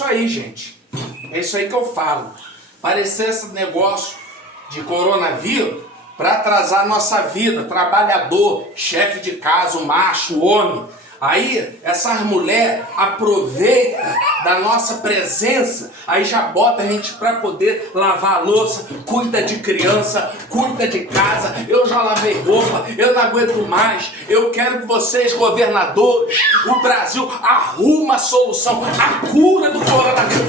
isso aí, gente. É isso aí que eu falo. Parecer esse negócio de coronavírus para atrasar a nossa vida. Trabalhador, chefe de casa, o macho, o homem. Aí essas mulheres aproveitam da nossa presença, aí já bota a gente para poder lavar a louça, cuida de criança, cuida de casa. Eu já lavei roupa, eu não aguento mais. Eu quero que vocês, governadores, o Brasil, arruma a solução, a cura do coronavírus.